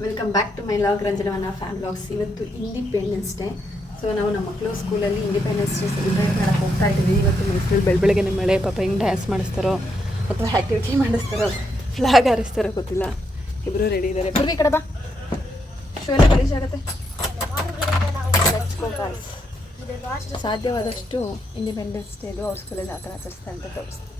Welcome back to my vlog ರಂಜನವನ fam vlogs. ಇವತ್ತು Independence Day. So ನಾವು ನಮ್ಮ ಮಕ್ಕಳು ಸ್ಕೂಲಲ್ಲಿ ಇಂಡಿಪೆಂಡೆನ್ಸ್ ಡೇ ಸೆಲೆಬ್ರೇಟ್ ಮಾಡಕ್ಕೆ ಹೋಗ್ತಾ ಇದ್ದೀವಿ. ಇವತ್ತು ಮೈಸೂರಲ್ಲಿ ಬೆಳಗ್ಗೆ ಮಳೆ ಪಾಪ ಹಿಂಗೆ ಡ್ಯಾನ್ಸ್ ಮಾಡಿಸ್ತಾರೋ ಅಥವಾ ಆ್ಯಕ್ಟಿವಿಟಿ ಮಾಡಿಸ್ತಾರೋ ಫ್ಲಾಗ್ ಹಾರಿಸ್ತಾರೋ ಗೊತ್ತಿಲ್ಲ. ಇಬ್ಬರು ರೆಡಿ ಇದ್ದಾರೆ. ಬರ್ರಿ ಕಡೆ ಬಾ, ಶೋಲೆ ಪರೀಕ್ಷೆ ಆಗುತ್ತೆ. ಸಾಧ್ಯವಾದಷ್ಟು ಇಂಡಿಪೆಂಡೆನ್ಸ್ ಡೇದು ಅವ್ರ ಸ್ಕೂಲಲ್ಲಿ ಆ ಥರ ಆಚರಿಸ್ತಾ ಅಂತ ತೋರಿಸ್ತಾರೆ.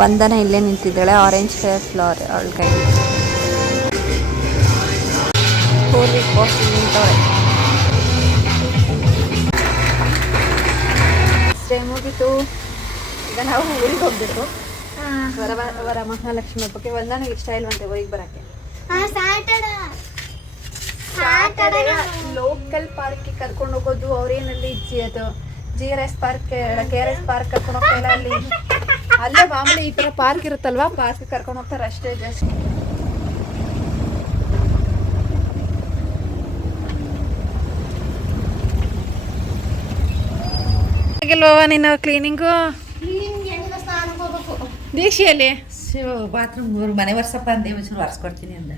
ವಂದನ ಇಲ್ಲೇ ನಿಂತಿದ್ದಾಳೆ, ಆರೆಂಜ್ ಫೇರ್ ಫ್ಲವರ್ ಅವಳ ಕೈ. ಹೋಲಿ ಕಾಫಿ ನಿಂತವಳೆ. ಸ್ಟೇ ಮುಗಿತು. ಈಗ ನಾವು ಊರಿಗೆ ಹೋಗ್ಬೇಕು. ವರ ಮಹಾಲಕ್ಷ್ಮಿ ಹಬ್ಬಕ್ಕೆ. ವಂದನೆಗೆ ಇಷ್ಟ ಇಲ್ವಂತೆ ಊರಿಗೆ ಬರೋಕ್ಕೆ. ಲೋಕಲ್ ಪಾರ್ಕ್ಗೆ ಕರ್ಕೊಂಡು ಹೋಗೋದು ಅವ್ರೇನಲ್ಲಿ ಅದು GRS ಪಾರ್ಕ್, KRS ಪಾರ್ಕ್ ಕರ್ಕೊಂಡು ಹೋಗ್ತಾ ಇಲ್ಲ. ಅಲ್ಲಿ ಅಲ್ಲೇ ಮಾಮೂಲಿ ಈ ಥರ ಪಾರ್ಕ್ ಇರುತ್ತಲ್ವಾ, ಪಾರ್ಕ್ ಕರ್ಕೊಂಡು ಹೋಗ್ತಾರೆ ಅಷ್ಟೇ. ಜಸ್ಟ್ ಆಗಿಲ್ವ ನಿನ್ನ ಕ್ಲೀನಿಂಗು? ದೀಕ್ಷೆಯಲ್ಲಿ ಬಾತ್ರೂಮ್ ಮನೆ ವರ್ಷಪ್ಪ ಅಂದೇ ಒಂಚೂರು ಒರೆಸ್ಕೊಡ್ತೀನಿ ಅಂದ.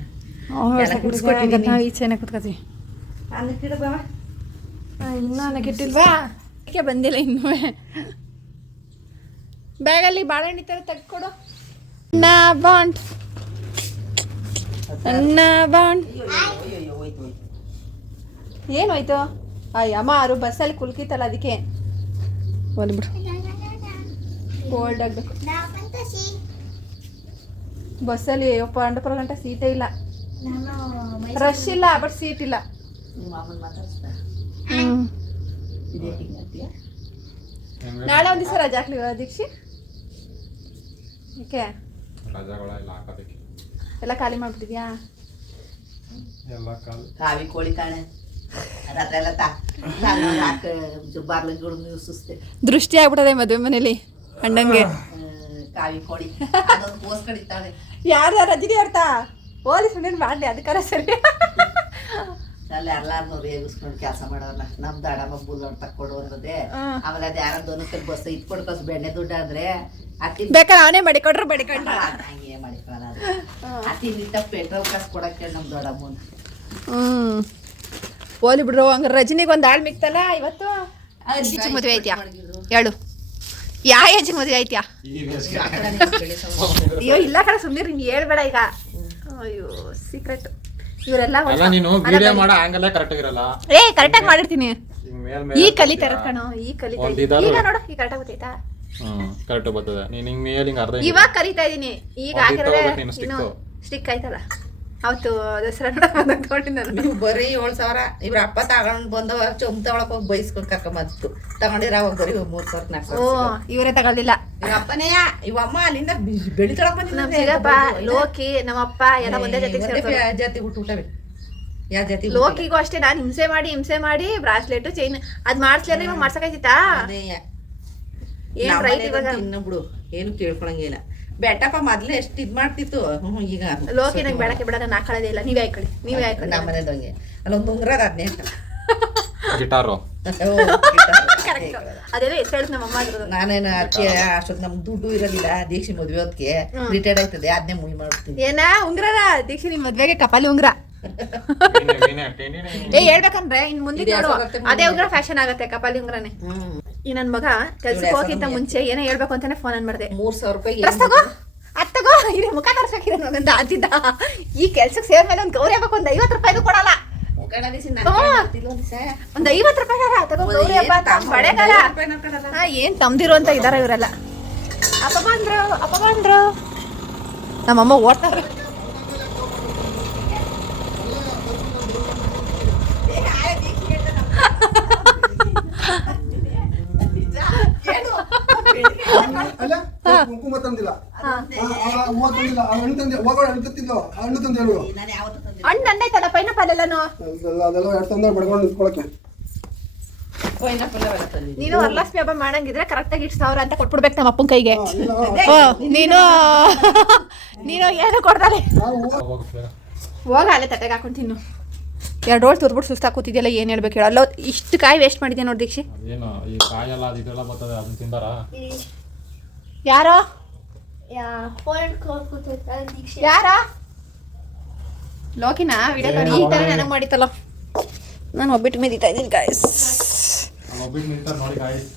ನಾವು ಈಚೆನೆ ಕುತ್ಕೋತೀವಿ. ಅನ್ನಕ್ಕಿಡ ಬಾವ, ಇನ್ನೂ ಅನ್ನಕ್ಕಿಟ್ಟಿಲ್ವಾ? ಯಾಕೆ ಬಂದಿಲ್ಲ ಇನ್ನೂ? ಬ್ಯಾಗಲ್ಲಿ ಬಾಳೆಹಣ್ಣಿ ಥರ ತೆಗೆದುಕೊಡು. Bond bond ಏನೋಯ್ತು? ಅಮ್ಮ ಅವರು ಬಸ್ಸಲ್ಲಿ ಕುಲ್ಕಿತ್ತಲ್ಲ ಅದಕ್ಕೆ ಬಂದ್ಬಿಡು. ಗೋಲ್ಡ್ ಆಗಬೇಕು ಬಸ್ಸಲ್ಲಿ. ಪಂಡಪುರ ಗಂಟೆ ಸೀಟೇ ಇಲ್ಲ, ರಶ್ ಇಲ್ಲ, ಬಟ್ ಸೀಟ್ ಇಲ್ಲ. ನಾಳೆ ಒಂದು ದಿವಸ ರಜಾ ಹಾಕ್ಲಿ ದೀಕ್ಷಿ. ಏಕೆ ಎಲ್ಲ ಖಾಲಿ ಮಾಡ್ಬಿಟ್ಟಿದ್ಯಾ? ಕಾವಿ ಕೋಳಿ ಕಾಣೆ ಸುಸ್ತೆ ದೃಷ್ಟಿ ಆಗ್ಬಿಟ್ಟದೆ ಮದುವೆ ಮನೇಲಿ ಅಣ್ಣಂಗೆ. ಕಾವಿ ಕೋಳಿ ಪೋಸ್ ಕಡಿತಾಳೆ. ಯಾರು ರಜನಿ ಅರ್ಥ ಪೊಲೀಸ್ ಮಾಡ್ಲಿ ಅದಕ್ಕಾರ ಸರಿ. ಅಲ್ಲಿ ಎಲ್ಲಾರು ರೇಗಿಸ್ಕೊಂಡು ಕೆಲಸ ಮಾಡೋಲ್ಲ. ನಮ್ದು ಅಡಮ ಬುಲ್ಲೊಂಡು ತಕ್ಕೊಡು ಅನ್ನೋದೇ. ಆಮೇಲೆ ಅದ್ ಯಾರ ದೊನಕಲ್ ಬಸ್ ಇಟ್ಕೊಡ್ ಕಸ್ ಬೆಣ್ಣೆ ದುಡ್ಡು ಅಂದ್ರೆ ಬೇಕಾದ್ರೆ ಅವನೇ ಮಾಡಿಕೊಡ್ರು ಬಡಿಕೊಂಡ್ರ ಹಂಗೆ ಮಾಡಿಕೊಳ್ಳ. ಅತಿ ನಿಟ್ಟ ಪೆಟ್ರೋಲ್ ಕಾಸು ಕೊಡಕ್ಕೆ ನಮ್ ದೊಡ್ಡಮ್ಮನ. ಹೋಲಿ ಬಿಡ್ರು. ಹಂಗಾರೆ ರಜನಿಗೆ ಒಂದು ಆಳ್ ಮಿಕ್ತಲ್ಲ ಇವತ್ತು. ಮದುವೆ ಐತ್ಯಾ ಹೇಳು, ಯಾವ ಏಜಿಗೆ ಮದುವೆ ಐತ್ಯಾ? ಅಯ್ಯೋ ಇಲ್ಲ ಕಡೆ ಸುಮ್ಮನೆ ನೀನು ಹೇಳ್ಬೇಡ ಈಗ. ಅಯ್ಯೋ ಸೀಕ್ರೆಟ್. ಇವರೆಲ್ಲ ಕರೆಕ್ಟಾಗಿ ಮಾಡಿರ್ತೀನಿ. ಈ ಕಲಿತಾ ಇರೋದು ಕಣೋ, ಈ ಕಲಿತಾ ಇದ್ದೀನಿ ಈಗ. ನೋಡು ಈಗ ಕರೆಕ್ಟಾಗಿ ಗೊತ್ತಾಯ್ತಾ? ಇವಾಗ ಕಲಿತಾ ಇದೀನಿ. ಈಗ ಆಗಿರೋದೇ ಸ್ಟಿಕ್ ಆಯ್ತಲ್ಲ. ಅವತ್ತು ದಸರಾ ನೀವು ಬರೀ 7,000 ಇವ್ರ ಅಪ್ಪ ತಗೊಂಡ್ ಬಂದವ ಚೊಂಬ ತಗೊಳಕ್ ಹೋಗಿ ಬೈಸ್ಕೊಂಡ್ ಕರ್ಕೊಂಬತ್ತು ತಗೊಂಡಿರ. ಅವಾಗ ಬರೀ 3,000 4,000 ಇವರೇ ತಗೊಳ್ಳಿಲ್ಲ. ಇವ್ರ ಅಪ್ಪನೇ ಇವಮ್ಮ ಅಲ್ಲಿಂದ ಬೆಳಿತೊಳಕ್ ಬಂದಿದ್ದಪ್ಪ. ಲೋಕಿ ನಮ್ಮಪ್ಪ ಎಲ್ಲ ಒಂದೇ ಜಾತಿ ಹುಟ್ಟುಬಿಟ್ಟವೆ. ಯಾವ ಜಾತಿ? ಲೋಕಿಗೂ ಅಷ್ಟೇ ನಾನು ಹಿಂಸೆ ಮಾಡಿ ಬ್ರಾಸ್ಲೆಟ್ ಚೈನ್ ಅದ್ ಮಾಡ್ಸ್ಲಿಲ್ಲ. ಇವಾಗ ಮಾಡ್ಸಕಾಯ್ತಿತ್ತಾ? ಏನ್ ರೈಟ್ ಇವಾಗ ಇನ್ನೊಬ್ಳು ಏನು ತಿಳ್ಕೊಳಂಗಿಲ್ಲ. ಬೆಟ್ಟಪ್ಪ ಮೊದ್ಲೇ ಎಷ್ಟು ಇದ್ ಮಾಡ್ತಿತ್ತು. ಈಗ ಲೋಕಿ ನಂಗೆ ಬೇಡಕ್ಕೆ ಬಿಡ, ನಾನು ಹಾಕೊಳ್ಳೋದೇ ಇಲ್ಲ. ನೀವೇ ಹಾಕೊಳ್ಳಿ, ನೀವೇ ಹಾಕೊಳ್ಳಿ. ನಮ್ಮ ಮನೆದಂಗೆ ಅಲ್ಲೊಂದು ಉಂಗ್ರ ಅದನ್ನೇ ಗಿಟಾರು ಅದೆಲ್ಲ ಹೆಸರು ಹೇಳಿದ್ ನಮ್ಮ ಅಮ್ಮ ಅದ್ರದ್ದು. ನಾನೇನು ಅಷ್ಟೊತ್ತು ನಮ್ ದುಡ್ಡು ಇರೋದಿಲ್ಲ. ದೀಕ್ಷೆ ಮದ್ವೆ ಹೊತ್ತಿಗೆ ರಿಟೈರ್ಡ್ ಆಯ್ತದೆ, ಅದನ್ನೇ ಮುಗಿ ಮಾಡ್ತೀನಿ. ಏನ ಉಂಗ್ರ ದೀಕ್ಷೆ ನಿಮ್ ಮದ್ವೆಗೆ ಕಪಾಲಿ ಉಂಗ್ರ. ಹೇಳ್ಬೇಕಂದ್ರೆ ಇನ್ ಮುಂದೆ ಅದೇ ಉಂಗ್ರ ಫ್ಯಾಷನ್ ಆಗತ್ತೆ, ಕಪಾಲಿ ಉಂಗ್ರನೇ. ಈ ನನ್ ಮಗ ಕೆಲ್ಸಕ್ಕೆ ಹೋಗಿಂತ ಮುಂಚೆ ಏನೋ ಹೇಳ್ಬೇಕು ಅಂತಾನೆ ಫೋನ್ ಅನ್ ಮಾಡಿದೆ. 3,000 ರೂಪಾಯಿ ಅತ್ತಗೋ ಮುಖ ತೋರ್ಸಕ್ಕಿದೆ ಅಂತಿದ್ದ. ಈ ಕೆಲ್ಸಕ್ಕೆ ಸೇರ್ ಮೇಲೆ ಒಂದು ಗೌರಿ ಆಗ್ಬೇಕು, ಒಂದು 50 ರೂಪಾಯಿನೂ ಕೊಡಲ್ಲ. ಒಂದು 50 ರೂಪಾಯಿ ತಗೋ ಗೌರಿ ಹಬ್ಬ ಬಳೆಗಾಲ. ಏನ್ ತಮ್ದಿರು ಅಂತ ಇದಾರ ಇವರೆಲ್ಲ. ಅಪ್ಪ ಬಂದ್ರು ನಮ್ಮಮ್ಮ ಓಡ್ತಾರೆ. ಕುಂಕುಮ ತಂದಿಲ್ಲ, ಹೂವ ತಂದಿಲ್ಲ, ಹಣ್ಣು ತಂದೆ ಹೋಗೋಣ, ಹಣ್ಣು ತಂದಿಲ್ಲ, ಹಣ್ಣು ತಂದು ಹೇಳು. ಹಣ್ಣು ತಂದೈತಲ್ಲ ಪೈನಾಪಲ್ ಎಲ್ಲಾನು. ಅದೆಲ್ಲ ಎರಡು ತಂದ ಬಡ್ಕೊಂಡು ನಿಂತ್ಕೊಳಕ್ಕೆ. ನೀನು ವರಲಕ್ಷ್ಮಿ ಹಬ್ಬ ಮಾಡಂಗಿದ್ರೆ ಕರೆಕ್ಟಾಗಿ 1,000 ಅಂತ ಕೊಟ್ಬಿಡ್ಬೇಕು ನಮ್ಮ ಅಪ್ಪನ ಕೈಗೆ. ನೀನು ಏನು ಕೊಡ್ತಾರೆ ಹೋಗ ಅಲ್ಲೇ ತಟ್ಟೆಗೆ ಹಾಕೊಂಡು ತಿನ್ನು. 2 ಹೋಳು ತುರ್ಬಿಟ್ಟು ಸುಸ್ತಾಗಿ ಕೂತಿದ್ಯಲ್ಲ, ಏನು ಹೇಳ್ಬೇಕು ಹೇಳ. ಅಲ್ಲೋ ಇಷ್ಟು ಕಾಯಿ ವೇಸ್ಟ್ ಮಾಡಿದ್ಯಾ ನೋಡಿ ದೀಕ್ಷಿ. ಏನು ಈ ಕಾಯೆಲ್ಲ ಅದೆಲ್ಲ ಬರ್ತದೆ ಅದನ್ನ ತಿಂದಾರ ಯಾರೋ ದೀಕ್ಷೆ ಯಾರೋ ಲೋಕಿನ ವಿಡಿಯೋ ಮಾಡಿ ಈ ಥರ ನನಗೆ ಮಾಡಿತ್ತಲ್ಲ. ನಾನು ಒಬ್ಬಿಟ್ಟು ಮೆದಿತಾ ಇದ್ದೀನಿ ಗಾಯ್ಸ್. ಒಬ್ಬಿಟ್ಟು ನಿಂತಾರ ನೋಡಿ ಗಾಯ್ಸ್.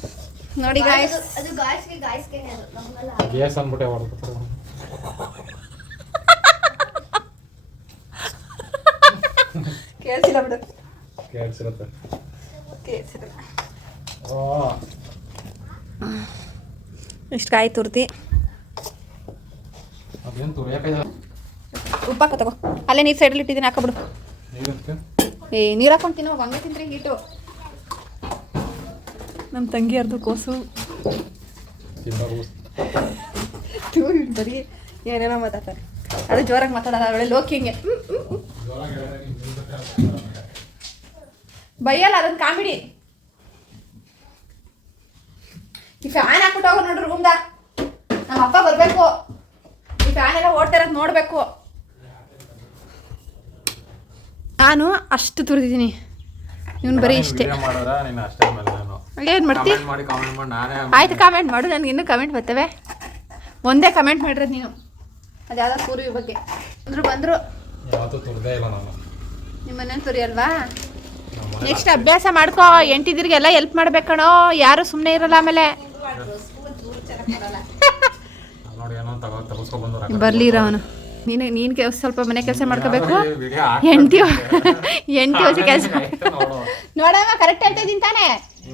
ನೋಡಿ ಗಾಯ್ಸ್, ಅದು ಗಾಯ್ಸ್ಗೆ ಅದು ನಮಗಲ್ಲ. ಗ್ಯಾಸ್ ಅಂದ್ಬಿಟ್ಟೆ ಹೊಡೆದು ಕೇಳಿಸಿಲ್ಲ ಬಿಡು. ಕೇಳಿಸಿರುತ್ತೆ. ಇಷ್ಟು ಕಾಯಿ ತುರ್ತಿ ಅದೇನು ತುರಿಯಾಕೈದ ಉಪ್ಪು ಹಾಕೋ ತಗೋ. ಅಲ್ಲೇ ನೀರು ಸೈಡಲ್ಲಿ ಇಟ್ಟಿದ್ದೀನಿ, ಹಾಕೋಬಿಡು. ನೀರಂತೆ ನೀರು ಹಾಕೊಂಡು ತಿನ್ನೋ ಹಂಗೆ ತಿಂದ್ರೆ ಹೀಟು. ನಮ್ಮ ತಂಗಿ ಅರ್ದು ಕೋಸು ಬರೀ ಏನೇನೋ ಮಾತಾಡ್ತಾರೆ. ಅದು ಜೋರಾಗಿ ಮಾತಾಡೋದು ಅವಳೆ ಲೋಕಿ ಹಿಂಗೆ ಬೈಯಲ್ಲ, ಅದೊಂದು ಕಾಮಿಡಿ. ಈ ಫ್ಯಾನ್ ಹಾಕ್ಬಿಟ್ಟು ಹೋಗೋ ನೋಡ್ರಿ ರೂಮ್ದಾಗ. ನಮ್ಮ ಅಪ್ಪ ಬರಬೇಕು, ಈ ಫ್ಯಾನ್ ಎಲ್ಲ ಓಡ್ತಾ ಇರೋದು ನೋಡಬೇಕು. ನಾನು ಅಷ್ಟು ತುರಿದಿದ್ದೀನಿ, ಇವನು ಬರೀ ಇಷ್ಟೇ. ಏನು ಮಾಡ್ತಿ? ಆಯ್ತು ಕಾಮೆಂಟ್ ಮಾಡು, ನನಗೆ ಇನ್ನೂ ಕಮೆಂಟ್ ಬರ್ತವೆ. ಒಂದೇ ಕಮೆಂಟ್ ಮಾಡಿರೋದು ನೀನು, ಅದು ಯಾವುದೋ ಪೂರ್ವಿ ಬಗ್ಗೆ. ಬಂದರು ನಿಮ್ಮ ಮನೇಲಿ ತುರಿ ಅಲ್ವಾ. ನೆಕ್ಸ್ಟ್ ಅಭ್ಯಾಸ ಮಾಡ್ಕೋ, ಎಂಟಿದ್ರಿಗೆಲ್ಲ ಹೆಲ್ಪ್ ಮಾಡ್ಬೇಕಣೋ, ಯಾರು ಸುಮ್ಮನೆ ಇರಲ್ಲ. ಆಮೇಲೆ ಬರ್ಲಿ ಇರೋವನು. ನೀನು ಸ್ವಲ್ಪ ಮನೆ ಕೆಲಸ ಮಾಡ್ಕೋಬೇಕು. ಎಂಟಿ ವರ್ಷ ಕೆಲಸ ನೋಡಮ್ಮ, ಕರೆಕ್ಟ್ ಹೇಳ್ತಾ ಇದ್ದೀನಿ ತಾನೇ.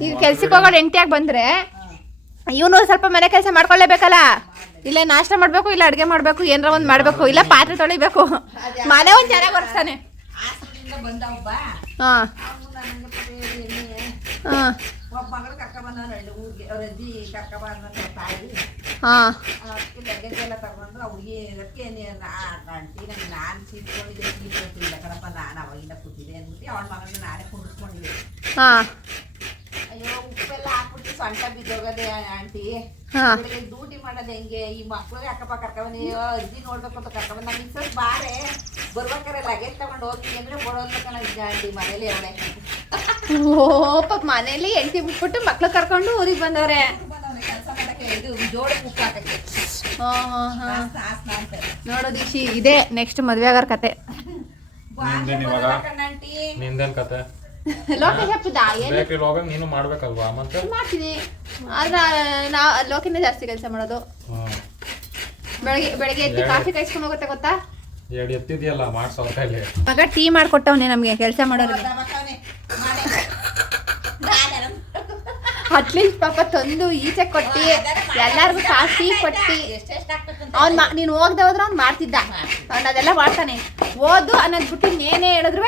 ಈಗ ಕೆಲ್ಸಕ್ಕೆ ಹೋಗೋದು ಎಂಟಿಯಾಗಿ ಬಂದರೆ ಇವನು ಸ್ವಲ್ಪ ಮನೆ ಕೆಲಸ ಮಾಡ್ಕೊಳ್ಳೇಬೇಕಲ್ಲ. ಇಲ್ಲ ನಾಷ್ಟ ಮಾಡಬೇಕು, ಇಲ್ಲ ಅಡುಗೆ ಮಾಡಬೇಕು, ಏನಾರ ಒಂದು ಮಾಡಬೇಕು, ಇಲ್ಲ ಪಾತ್ರೆ ತೊಳಿಬೇಕು. ಮನೆ ಒಂದು ಚೆನ್ನಾಗಿ ಬರ್ತಾನೆ. ಹಾಂ ಹಾಂ ಒಬ್ಬ ಮಗಳು ಕರ್ಕೊಂಡ್ಬಂದವ್ರು ಊರಿಗೆ, ಅವ್ರ ಅಜ್ಜಿ ಕರ್ಕೊಂಡ್ಬಂದ ತಾಯಿ ಲಗೇಜ್ ಎಲ್ಲ ತಗೊಂಡು ಹುಡುಗಿ ಅದಕ್ಕೆ ಆಂಟಿ ನಂಗೆ ನಾನು ಸೀಟ್ಕೊಂಡಿದ್ದೆ, ಸೀಟ್ ಕೊಟ್ಟಿಲ್ಲ ಕಣಪ್ಪ, ನಾನು ಅವಾಗಿಂದ ಕೂತಿದ್ದೆ ಅಂದ್ಬಿಟ್ಟು ಅವಳ ಮಗಳನ್ನ ನಾನೇ ಕುಂಡಿಸ್ಕೊಂಡಿದ್ದೆ. ಹಾಂ ಅಯ್ಯೋ ಉಪ್ಪೆಲ್ಲ ಹಾಕ್ಬಿಟ್ಟು ಸೊಂಟ ಬಿದ್ದೋಗದೆ ಆಂಟಿ. ಡ್ಯೂಟಿ ಮಾಡೋದು ಹೆಂಗೆ, ಈ ಮಕ್ಳಿಗೆ ಅಕ್ಕಪ್ಪ ಕರ್ಕೊಂಬಂದು ಅಜ್ಜಿ ನೋಡ್ಬೇಕು ಅಂತ ಕರ್ಕೊಂಬಂದು ನಮ್ಮ ಮಿಕ್ಸಸ್ ಬಾರೆ ಬರ್ಬೇಕಾರೆ ಲಗೇಜ್ ತಗೊಂಡು ಹೋಗ್ತೀನಿ ಅಂದ್ರೆ ಬರೋದು ಕಣ ಆಂಟಿ ಮನೇಲಿ ಅವಳೆ. ಓ ಮನೇಲಿ ಹೆಂಡತಿ ಬಿಟ್ಬಿಟ್ಟು ಮಕ್ಳು ಕರ್ಕೊಂಡು ಊರಿಗೆ ಬಂದವ್ರೆ. ಕೆಲಸ ಮಾಡಕ್ಕೆ ಇದು ಜೋಳಕ್ಕೆ ಉಪ್ಪು ಹಾಕಕ್ಕೆ ನೋಡೋ ದೀಕ್ಷಿ, ಇದೇ ನೆಕ್ಸ್ಟ್ ಮದ್ವೆ ಆಗೋರ್ ಕತೆ. ನಿಂದೇನ್ ಕತೆ? ಲೋಕೇಶ್ ಹಬ್ಬದ ಬೇಕ್ರಿ ಹೋಗಂಗ್ ನೀನು ಮಾಡ್ಬೇಕಲ್ವಾ? ಮತ್ತೆ ಮಾಡ್ತೀನಿ, ಆದ್ರೆ ನಾ ಲೋಕಿನೇ ಜಾಸ್ತಿ ಕೆಲಸ ಮಾಡೋದು. ಬೆಳಗ್ಗೆ ಎದ್ದು ಕಾಫಿ ಕಾಯಿಸ್ಕೊಂಡು ಹೋಗುತ್ತೆ ಗೊತ್ತಾ. ಎತ್ತಿದ್ಯಲ್ಲ ಮಾಡ್ಸೋಕಲ್ಲಿ ಮಗ ಟೀ ಮಾಡ್ಕೊಟ್ಟವನೇ ನಮ್ಗೆ ಕೆಲಸ ಮಾಡೋರಿಗೆ. ಅಟ್ಲೀಸ್ಟ್ ಪಾಪ ತಂದು ಈಚೆ ಕೊಟ್ಟು ಎಲ್ಲಾರ್ಗು ಕಾಫಿ ಕೊಟ್ಟು ಅವ್ನು ನೀನು ಹೋಗ್ದೆ ಹೋದ್ರೆ ಅವ್ನು ಮಾಡ್ತಿದ್ದ. ಅವ್ನು ಅದೆಲ್ಲ ಮಾಡ್ತಾನೆ. ಓದು ಅನ್ನೋದು ಬಿಟ್ಟು ಇನ್ನೇನೇ ಹೇಳಿದ್ರು